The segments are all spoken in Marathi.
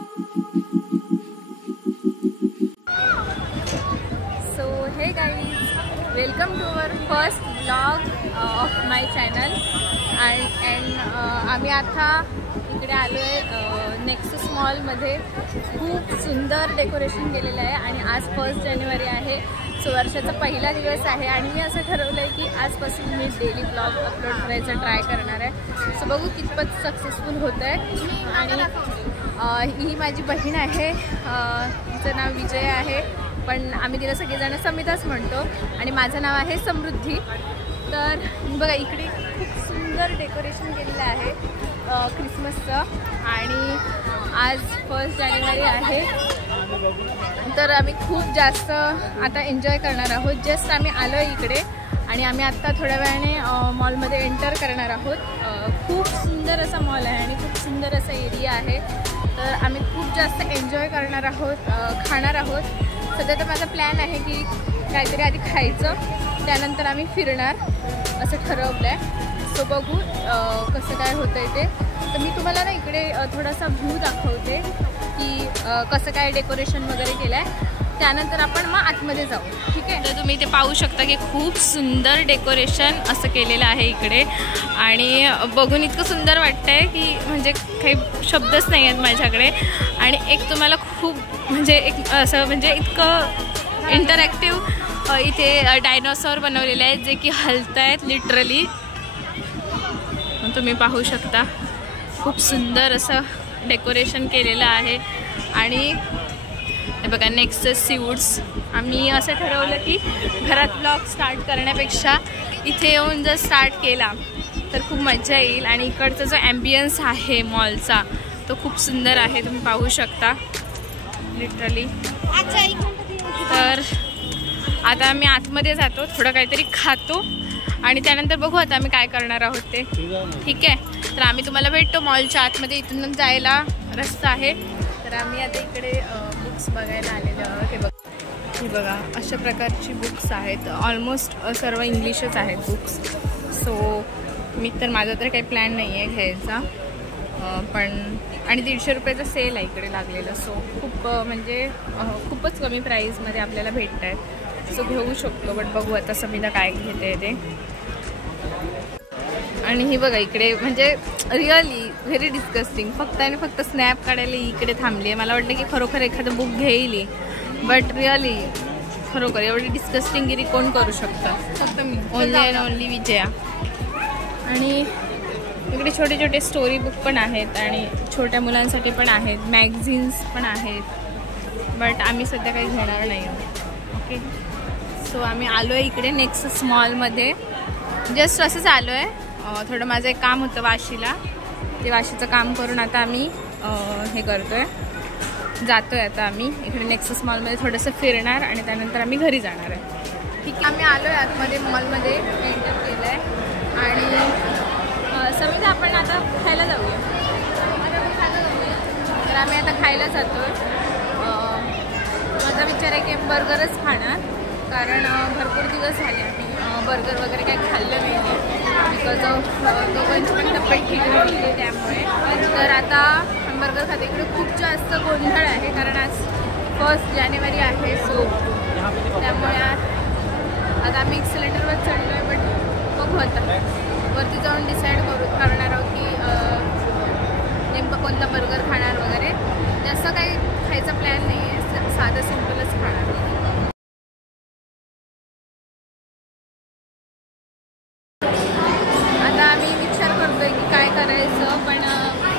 So hey guys, welcome to our first vlog of my channel and आम्ही आता इकडे आलो आहे नेक्सस मॉलमध्ये. खूप सुंदर डेकोरेशन केलेलं आहे आणि आज 1 जानेवारी आहे. सो वर्षाचा पहिला दिवस आहे आणि मी असं ठरवलं आहे की आजपासून मी डेली ब्लॉग अपलोड करायचा ट्राय करणार आहे. सो बघू कितपत सक्सेसफुल होतं आहे. आणि ही माझी बहीण आहे, तिचं नाव विजय आहे, पण आम्ही तिला सगळेजण समिताच म्हणतो. आणि माझं नाव आहे समृद्धी. तर बघा इकडे खूप सुंदर डेकोरेशन केलेलं आहे क्रिसमसचं. आणि आज 1 जानेवारी आहे, तर आम्ही खूप जास्त आता एन्जॉय करणार आहोत. जस्ट आम्ही आलो इकडे आणि आम्ही आत्ता थोड्या वेळाने मॉलमध्ये एंटर करणार आहोत. खूप सुंदर असा मॉल आहे आणि खूप सुंदर असा एरिया आहे. तर आम्ही खूप जास्त एन्जॉय करणार आहोत, खाणार आहोत. सध्या तर माझा प्लॅन आहे की काहीतरी आधी खायचं, त्यानंतर आम्ही फिरणार असं ठरवलं आहे. सो बघू कसं काय होतं आहे ते. तर मी तुम्हाला ना इकडे थोडासा व्ह्यू दाखवते की कसं काय डेकोरेशन वगैरे केलं आहे. त्यानंतर आपण मग आतमध्ये जाऊ, ठीक आहे. तर तुम्ही ते पाहू शकता की खूप सुंदर डेकोरेशन असं केलेलं आहे इकडे. आणि बघून इतकं सुंदर वाटतं आहे की म्हणजे काही शब्दच नाही आहेत माझ्याकडे. आणि एक तुम्हाला खूप म्हणजे एक असं म्हणजे इतकं इंटरॅक्टिव्ह इथे डायनोसॉर बनवलेले आहेत जे की हलत आहेत लिटरली. तुम्ही पाहू शकता खूप सुंदर असं डेकोरेशन केलेलं आहे. आणि हे बघा नेक्सस सीवूड्स. आम्ही असं ठरवलं की घरात ब्लॉग स्टार्ट करण्यापेक्षा इथे येऊन जर स्टार्ट केला तर खूप मजा येईल. आणि इकडचा जो ॲम्बियन्स आहे मॉलचा तो खूप सुंदर आहे, तुम्ही पाहू शकता लिटरली. तर आता आम्ही आतमध्ये जातो, थोडं काहीतरी खातो आणि त्यानंतर बघू आता आम्ही काय करणार आहोत ते, ठीक आहे. तर आम्ही तुम्हाला भेटतो मॉलच्या आतमध्ये. इथून जायला रस्ता आहे. तर आम्ही आता इकडे बुक्स बघायला आलेलो आहोत. हे बघा अशा प्रकारची बुक्स आहेत. ऑलमोस्ट सर्व इंग्लिशच आहेत बुक्स. सो मी तर माझा तर काही प्लॅन नाही आहे घ्यायचा, पण आणि 150 रुपयाचं सेल आहे इकडे लागलेलं. सो खूप म्हणजे खूपच कमी प्राईजमध्ये आपल्याला भेटत आहेत. सो घेऊ शकतो, बट बघू आता समिधा काय घेते ते. आणि ही बघा इकडे म्हणजे रिअली व्हेरी डिस्गस्टिंग. फक्त आणि फक्त स्नॅप काढायला इकडे थांबली आहे. मला वाटलं की खरोखर एखादं बुक घेईल, बट रिअली खरोखर एवढी डिस्गस्टिंगगिरी कोण करू शकतं? फक्त मी, ओनली अँड ओनली विजया. आणि इकडे छोटे छोटे स्टोरी बुक पण आहेत आणि छोट्या मुलांसाठी पण आहेत, मॅगझिन्स पण आहेत, बट आम्ही सध्या काही घेणार नाही आहोत. ओके. सो आम्ही आलो आहे इकडे नेक्सस मॉलमध्ये. जस्ट असंच आलो आहे. थोडं माझं एक काम होतं वाशीला, ते वाशीचं काम करून आता आम्ही हे करतो आहे, जातो आहे आता आम्ही इकडे नेक्सस मॉलमध्ये थोडंसं फिरणार आणि त्यानंतर आम्ही घरी जाणार आहे, ठीक आहे. आम्ही आलो आहे आतमध्ये मॉलमध्ये एंटर केलं आहे. आणि समिधा आपण आता खायला जाऊया. तर आम्ही आता खायला जातो आहे. माझा विचार आहे की बर्गरच खाणार, कारण भरपूर दिवस झाले आणि बर्गर वगैरे काही खाल्लं नाही आहे बिकॉज ऑफ दोघांची पण तब्येत ठीक नव्हती त्यामुळे. तर आता बर्गर खाते. इकडे खूप जास्त गोंधळ आहे कारण आज 1 जानेवारी आहे. सो त्यामुळे आता आम्ही एक सिलेंडरवर चढलो आहे, बट बघू आता वरती जाऊन डिसाईड करणार आहोत की नेमकं कोणता बर्गर खाणार वगैरे. जास्त काही खायचा प्लॅन नाही आहे, साधं सिम्पलच खाणार.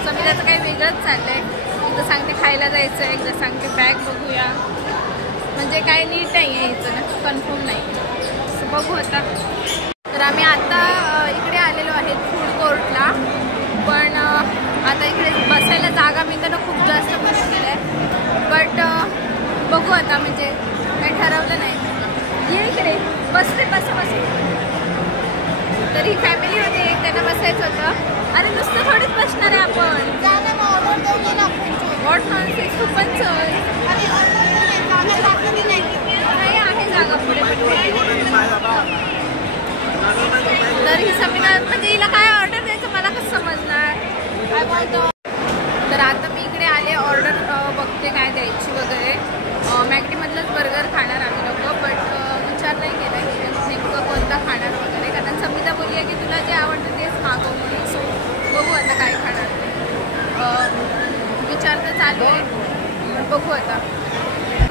समिधाचं काही वेगळंच चाललं आहे. एकदा सांगते खायला जायचं, एकदा सांगते बॅग बघूया, म्हणजे काय नीट नाही आहे हिचं ना, कन्फर्म नाही. सो बघू आता. तर आम्ही आता इकडे आलेलो आहे फूड कोर्टला, पण आता इकडे बसायला जागा मिळताना खूप जास्त मुश्किल आहे. बट बघू आता, म्हणजे काही ठरवलं नाही. ये इकडे बसते बस. तर ही फॅमिली होती एक, त्यांना बसायचं होतं. अरे नुसतं थोडीच बसणार आहे आपण. What nonsense. खूपच नाही आहे जागा पुढे. तर ही समिधा म्हणजे हिला काय ऑर्डर द्यायचं मला कसं समजणार. तर आता मी इकडे आले पहिले ऑर्डर बघते काय द्यायची वगैरे. मॅगडीमधलंच बर्गर खाणार आम्ही लोक, बट विचार नाही केला की नेमकं कोणता खाणार वगैरे, कारण संमिता बोलली आहे की तुला जे आवडतं तेच मागव म्हणून. सो बघू आता काय खाणार ते. विचार तर चालू आहे, पण बघू आता.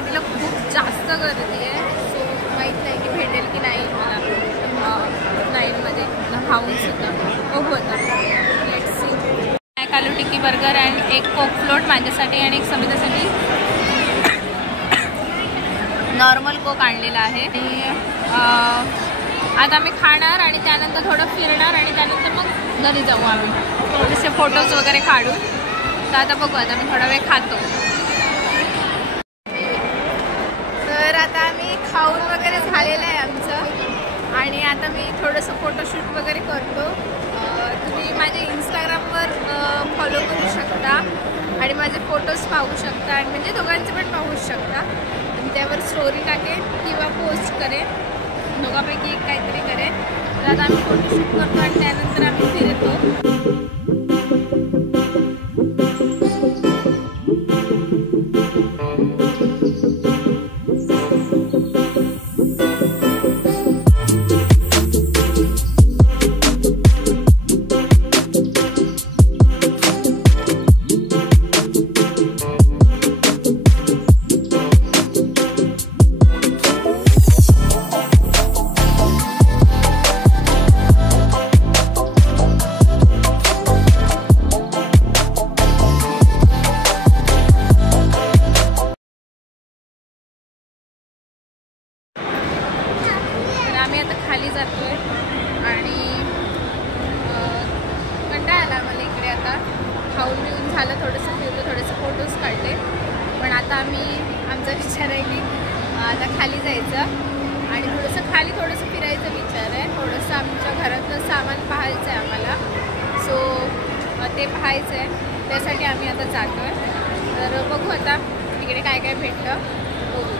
तिला खूप जास्त गर्दी आहे, सो माहीत नाही की भेटेल की नाही मला लाईनमध्ये खाऊन सुद्धा. बघू आता. Let's see. एक आलू टिक्की बर्गर अँड एक कोक फ्लोट माझ्यासाठी आणि एक समितासाठी नॉर्मल कोक आणलेला आहे. आणि आता आम्ही खाणार आणि त्यानंतर थोडं फिरणार आणि त्यानंतर मग घरी जाऊ आम्ही. थोडेसे फोटोज वगैरे काढू. तर आता बघू, आता मी थोडा वेळ खातो. तर आता आम्ही खाऊन वगैरे झालेलं आहे आमचं आणि आता मी थोडंसं फोटोशूट वगैरे करतो. तुम्ही माझ्या इंस्टाग्रामवर फॉलो करू शकता आणि माझे फोटोज पाहू शकता आणि म्हणजे दोघांचे पण पाहू शकता. मी त्यावर स्टोरी टाकेन किंवा पोस्ट करेन, दोघांपैकी एक काहीतरी करेन. तर आता आम्ही फोटोशूट करतो आणि त्यानंतर आम्ही फिरतो. आम्ही आता खाली जातोय आणि कंटाळा आला मला इकडे. आता खाऊन पिऊन झालं, थोडंसं फिरलो, थोडेसे फोटोज काढले. पण आता आमचा विचार आहे की आता खाली जायचं आणि थोडंसं फिरायचा विचार आहे. थोडंसं आमच्या घरातलं सामान पाहायचं आहे आम्हाला. सो ते पाहायचं आहे, त्यासाठी आम्ही आता जातो आहे. तर बघू आता तिकडे काय काय भेटतं. बघू.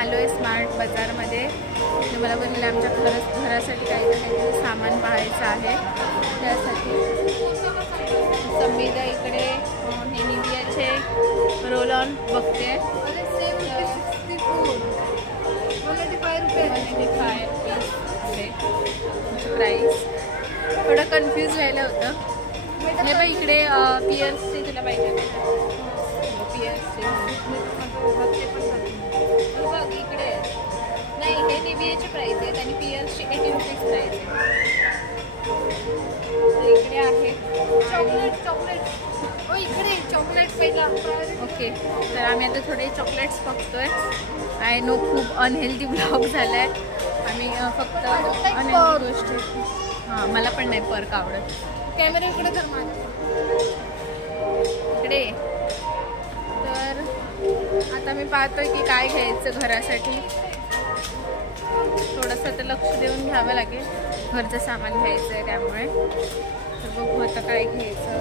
आलो आहे स्मार्ट बाजारमध्ये. मला बोललेलं आमच्या घरासाठी काही सामान पाहायचं आहे, त्यासाठी. संमिता इकडे हे निवियाचे रोल ऑन बघते. 185 प्राईस. थोडं कन्फ्यूज व्हायला होतं. हे बघ इकडे पियर्सचे तुला पाहिजे पियर्सचे बघ इकडे. नाही, हे निवियाचे प्राईस आहेत आणि पियर्सची 80 रुपीज प्राईस आहे. तर इकडे आहे चॉकलेट. इकडे चॉकलेट पहिला. ओके, तर आम्ही आता थोडे चॉकलेट्स बघतोय. आय नो खूप अनहेल्दी ब्लॉग झाला आहे. आम्ही फक्त अनहेल्दी गोष्टी. हां, मला पण नाही पर्क आवडत. कॅमेरा इकडे तर इकडे. तर आता मी पाहतोय की काय घ्यायचं घरासाठी. थोडंसं तर लक्ष देऊन घ्यावं लागेल, घरचं सामान घ्यायचं आहे त्यामुळे. तर बघू आता काय घ्यायचं.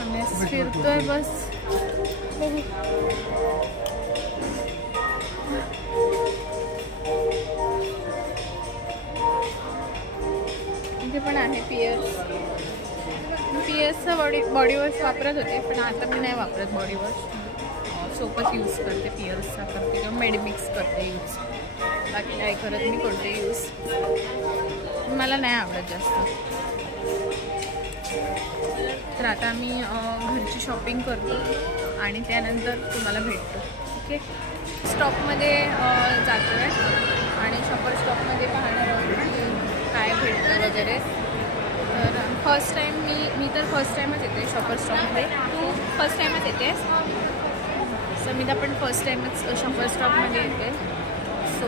आम्ही फिरतोय बस. बघू. इथे पण आहे पियर्सचा बॉडी वॉश वापरत होते, पण आता मी नाही वापरत बॉडी वॉश. सोपच यूज करते, पियर्सचा करते किंवा मेडिमिक्स करते यूज. बाकी काय करत मी कोणते यूज. मला नाही आवडत जास्त. तर आता आम्ही घरची शॉपिंग करतो आणि त्यानंतर तुम्हाला भेटतो. ओके. स्टॉकमध्ये जातो आहे आणि शॉपर स्टॉकमध्ये पाहणार आहोत की काय भेटतं वगैरे. तर फर्स्ट टाईम मी तर फर्स्ट टाईमच येते शॉपर स्टॉकमध्ये. तू फर्स्ट टाईमच येतेस. समिता पण फर्स्ट टाईमच शॉपर स्टॉकमध्ये येते. सो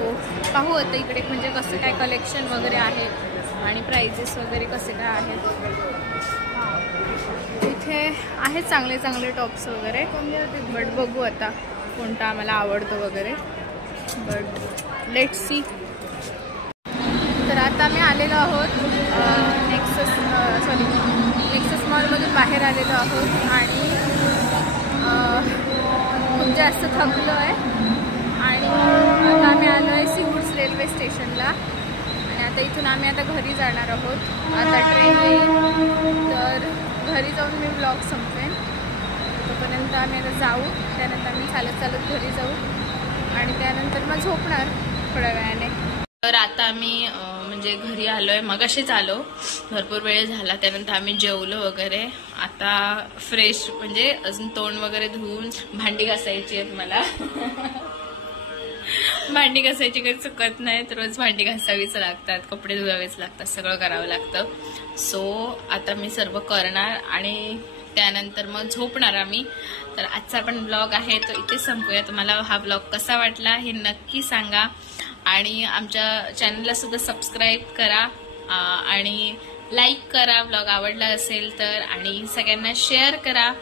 पाहू आता इकडे म्हणजे कसं काय कलेक्शन वगैरे आहे आणि प्राइजेस वगैरे कसे काय आहेत. इथे आहेत चांगले चांगले टॉप्स वगैरे, बट बघू आता कोणता आम्हाला आवडतं वगैरे. But let's see. तर आता आम्ही आलेलो आहोत नेक्सस मॉलमधून बाहेर आलेलो आहोत आणि खूप जास्त थकलो आहे आणि आता आम्ही आलो आहे सिंहूर्स रेल्वे स्टेशनला आणि आता इथून आम्ही आता घरी जाणार आहोत. आता ट्रेन येईल तर घरी जाऊन मी ब्लॉग संपवेन. तोपर्यंत आम्ही आता जाऊ. त्यानंतर आम्ही चालत चालत घरी जाऊ आणि त्यानंतर मग झोपणार थोड्या वेळाने. तर आता आम्ही म्हणजे घरी आलोय. मगाशीच आलो, भरपूर वेळ झाला. त्यानंतर आम्ही जेवलो वगैरे. आता फ्रेश म्हणजे अजून तोंड वगैरे धुवून भांडी घासायची आहेत मला. भांडी घासायची काही चुकत नाही. रोज भांडी घासावीच लागतात, कपडे धुवावेच लागतात, सगळं करावं लागतं. सो आता मी सर्व करणार आणि त्यानंतर मग झोपणार आम्ही. तर आजचा पण ब्लॉग आहे तो इथे संपूया. तुम्हाला हा ब्लॉग कसा वाटला हे नक्की सांगा आणि आमच्या चॅनलला सुद्धा सबस्क्राईब करा आणि लाईक करा ब्लॉग आवडला असेल तर, आणि सगळ्यांना शेअर करा.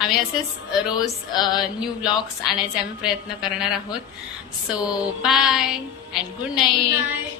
आम्ही असेच रोज न्यू ब्लॉग्स आणायचे आम्ही प्रयत्न करणार आहोत. So bye and good night.